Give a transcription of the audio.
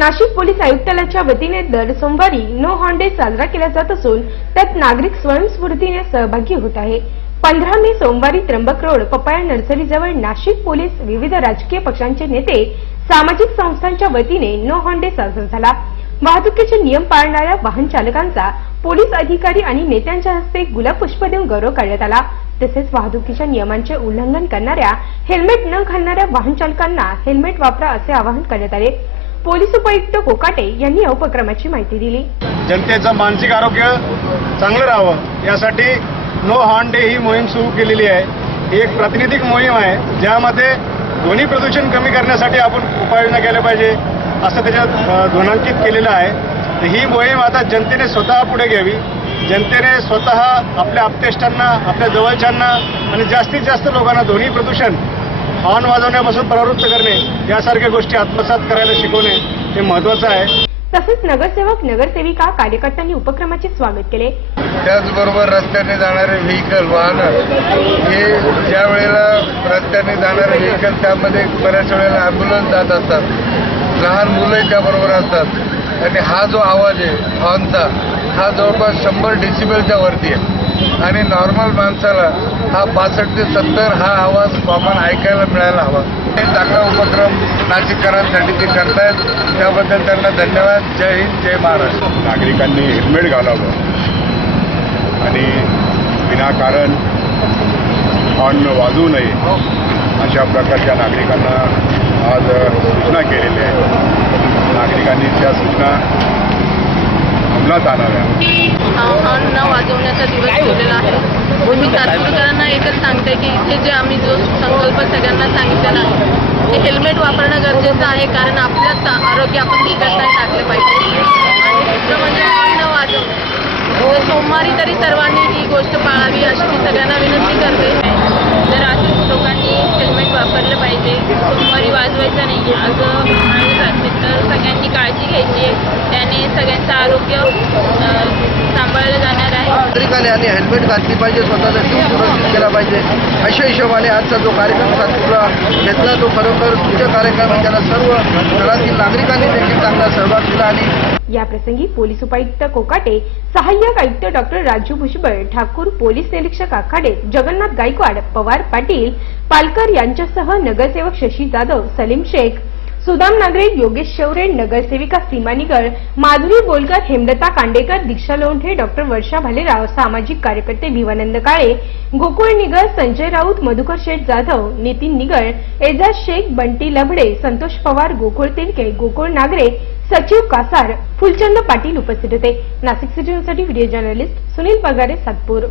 Nashik police आयुक्तालयाच्या वतीने दर सोमवारी नो हॉर्न डे साजरा केला जात असून त्यात नागरिक स्वयंस्फूर्तीने सहभागी होत आहे. पंधरा मे सोमवारी त्र्यंबक रोड पपाया नर्सरीजवळ नाशिक पोलीस विविध राजकीय पक्षांचे नेते सामाजिक संस्थांच्या वतीने नो हॉर्न डे साजरा झाला. वाहतुकीचे नियम पाळणाऱ्या वाहन चालकांचा पोलीस अधिकारी आणि नेत्यांच्या हस्ते गुलाबपुष्प देऊन गौरव करण्यात आला. तसेच वाहतुकीच्या नियमांचे उल्लंघन करणाऱ्या हेल्मेट न घालणाऱ्या वाहन चालकांना हेल्मेट वापरा असे आवाहन करण्यात आले. पोलीस उपायुक्त कोकाटे यांनी या उपक्रमाची माहिती दिली. जनतेचं मानसिक आरोग्य चांगलं राहावं. यासाठी नो हॉर्न डे ही मोहीम सुरू केलेली आहे. ही एक प्रातिनिधिक मोहीम आहे. ज्यामध्ये ध्वनी प्रदूषण कमी करण्यासाठी आपण उपाययोजना केल्या पाहिजे असं त्याच्यात ध्वनांकित केलेलं आहे. तर ही मोहीम आता जनतेने स्वतः पुढे घ्यावी. जनतेने स्वतः आपल्या आपतेष्टांना आपल्या जवळच्यांना आणि जास्तीत जास्त लोकांना ध्वनी प्रदूषण हॉर्न वाजवण्यापासून प्रवृत्त करणे यासारख्या गोष्टी आत्मसात करायला शिकवणे हे महत्त्वाचं आहे. तसेच नगरसेवक नगरसेविका कार्यकर्त्यांनी उपक्रमाचे स्वागत केले. त्याचबरोबर रस्त्याने जाणारे व्हेकल वाहनं हे ज्या वेळेला रस्त्याने जाणारे व्हेकल त्यामध्ये बऱ्याच वेळेला ॲम्ब्युलन्स जात असतात. लहान मुलंही त्याबरोबर असतात. आणि हा जो आवाज आहे हॉर्नचा हा जवळपास शंभर डेसिबलच्या वरती आहे. आणि नॉर्मल माणसाला हा पासष्ट ते सत्तर हा आवाज कॉमन ऐकायला मिळायला हवा. हे चांगला उपक्रम नाशिककरांसाठी ते करतायत. त्याबद्दल त्यांना धन्यवाद. जय हिंद जय महाराष्ट्र. नागरिकांनी हेल्मेट घालावं. आणि विनाकारण हॉर्न वाजवू नये अशा प्रकारच्या नागरिकांना आज सूचना केलेल्या आहेत. नागरिकांनी त्या सूचना अंमलात आणाव्या हॉर्न न वाजवण्याचा दिवस ठेवलेला आहे मी नागरिकांना एकच सांगते की इथे जे आम्ही जो संकल्प सगळ्यांना सांगितलेला आहे ते हेल्मेट वापरणं गरजेचं आहे कारण आपलं आरोग्य आपण बिघडत टाकलं पाहिजे. आणि दुसरं म्हणजे न सोमवारी तरी सर्वांनी ही गोष्ट पाळावी अशी मी सगळ्यांना विनंती करते. तर असं लोकांनी हेल्मेट वापरलं पाहिजे सोमवारी वाजवायचं नाही असं आणि तर सगळ्यांनी काळजी घ्यायची आहे. त्याने सगळ्यांचं आरोग्य सांभाळलं जाणार. आहे नागरिकाने आणि हेल्मेट घातली पाहिजे स्वतःला जीव सुरक्षित केला पाहिजे. अशा हिशोबाने आजचा जो कार्यक्रम सातपूरला घेतला तो खरोखर तुझ्या कार्यक्रम त्याला सर्व घरातील नागरिकांनी देखील चांगला सहभाग दिला आणि याप्रसंगी पोलीस उपायुक्त कोकाटे सहाय्यक आयुक्त डॉक्टर राजू भुजबळ ठाकूर पोलीस निरीक्षक आखाडे जगन्नाथ गायकवाड पवार पाटील पालकर यांच्यासह नगरसेवक शशी जाधव सलीम शेख सुदाम नागरे योगेश शौरे नगरसेविका सीमा निगळ माधुरी बोलकर हेमलता कांडेकर दीक्षा लोंढे डॉक्टर वर्षा भालेराव सामाजिक कार्यकर्ते भिवानंद काळे गोकुळ निगळ संजय राऊत मधुकर शेठ जाधव नितीन निगळ एजाज शेख बंटी लभडे संतोष पवार गोकुळ तिडके गोकुळ नागरे सचिव कासार फुलचंद पाटील उपस्थित होते. नाशिक सिटीसाठी व्हिडिओ जर्नलिस्ट सुनील पगारे सातपूर.